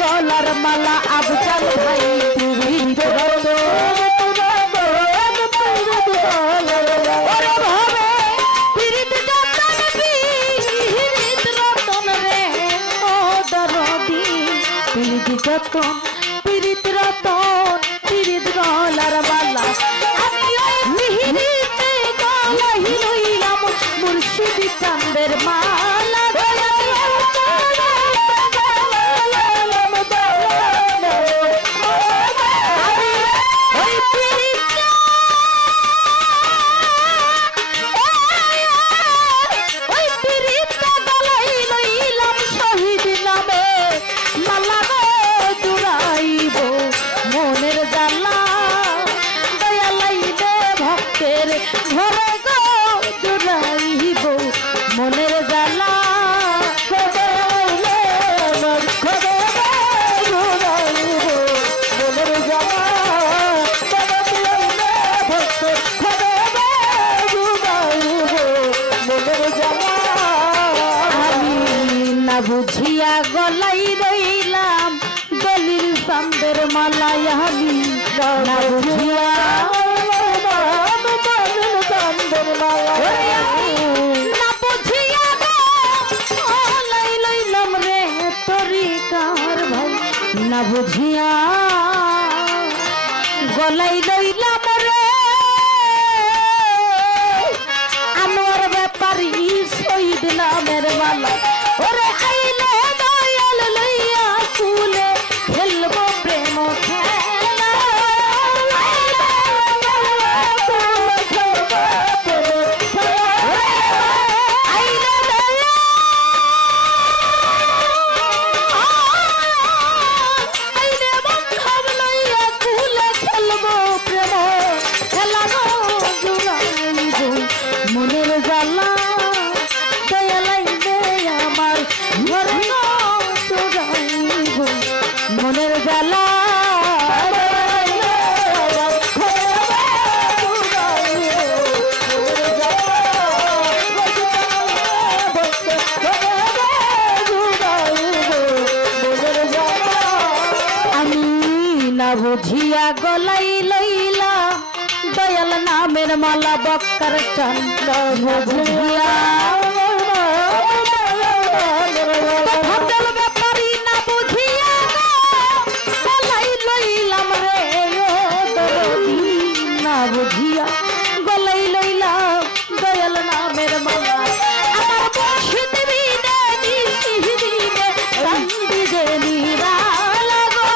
गलार माला अफजल भाई पीरित रतन रे ओ दरदी पीरित जतन पीरित रतन पीरित गलार माला আমি ওই পিরিতে গলাই লইলাম মুর্শিদ চাঁদের মালা बुझिया गलाई रईलाम दलिल संदेर मालाया हमी ना बुझिया ना बुझिया गलाई लईलाम रे तरीकार भाई ना बुझिया गलाई लईलाम रे अनवर व्यापारी शहीद नामेर माला ओरे आइले दयाल लइया कुले खेलबो प्रेम खेला आइले दया आइले बंधव लइया कुले खेलबो प्रेम खेला जुराइबो मनेर जाला मनेर जाला बुझिया गलाई लैला दयाल नामेर माला बक्कर चंद बुझिया व्यापारी ना बुझिया गलाई लैलाम रे ना बुझिया गलाई लैला दयाल नामेर माला আমার মুর্শিদ বিনে নিশি দিনে কান্দি যে নিরালা গো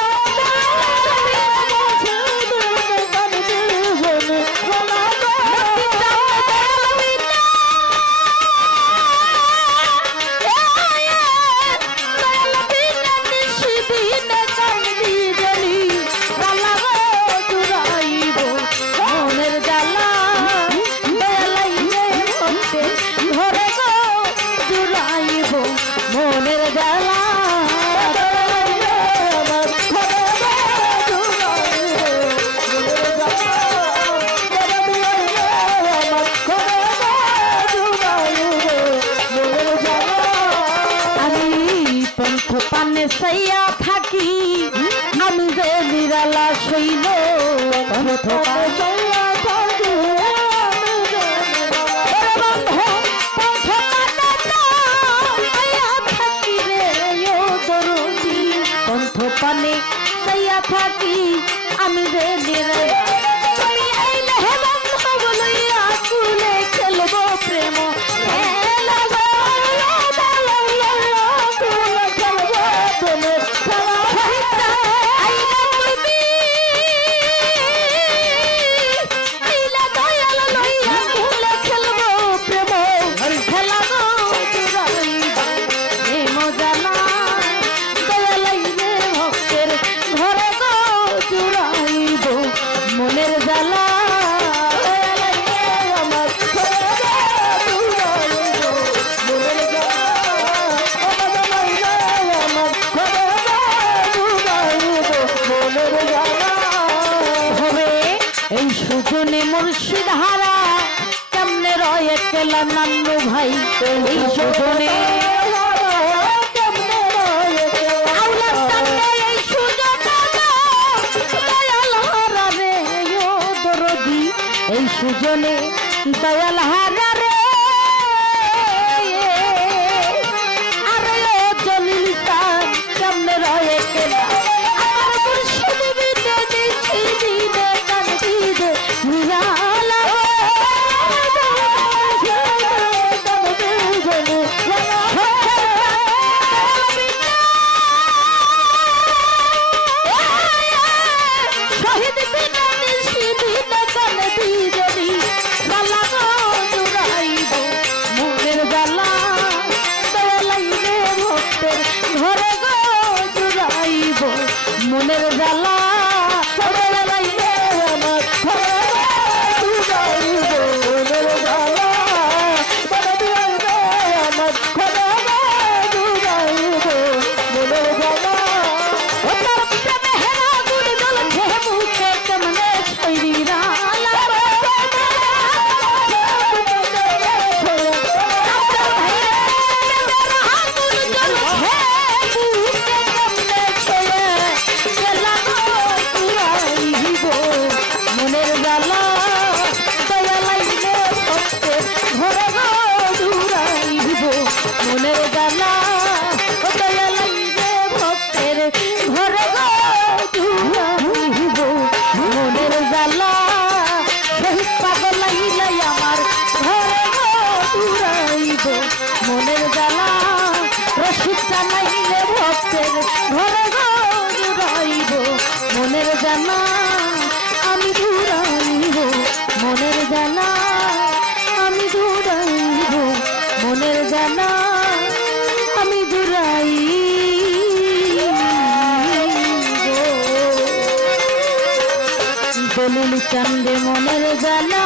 पाने सैया थाकी आमी जे निराला शैल पंथ पाने सैया थाकी आमी जे निराला তুমি আইলে বন্ধব লইয়া কুলে খেলবো প্রেম খেলা নান্নু ভাই এই সুজনে আউলার টানে এই সুজনে দয়াল হারা রে ও দরদি এই সুজনে দয়াল হারা রে আরে ও জলিল তার কেমনে রয়ে কেনা আমার মুর্শিদ বিদে দিছি দিদে কান দিদে নিরালা শহীদ বিনা দিছি দিদে কান দিদে নিরালা জুড়াইব মনের জ্বালা দয়ালাইলে ভক্তের ঘরে গো জুড়াইব মনের জ্বালা দয়ালাইলে আমার ঘরে জুড়াইব মনের জ্বালা দয়ালাইলে আমার ঘরে জুড়াইব মনের জ্বালা ও তার প্রেমে হেরা গুণ জ্বলছে মুখে কেমনে ছইরা মনের জ্বালা রসিকটা নাইলে ভক্তের ঘরে গো জুড়াইব মনের জ্বালা আমি জুড়াইব মনের জ্বালা আমি জুড়াইব মনের জ্বালা আমি জুড়াইব দলিল চান্দে মনের জ্বালা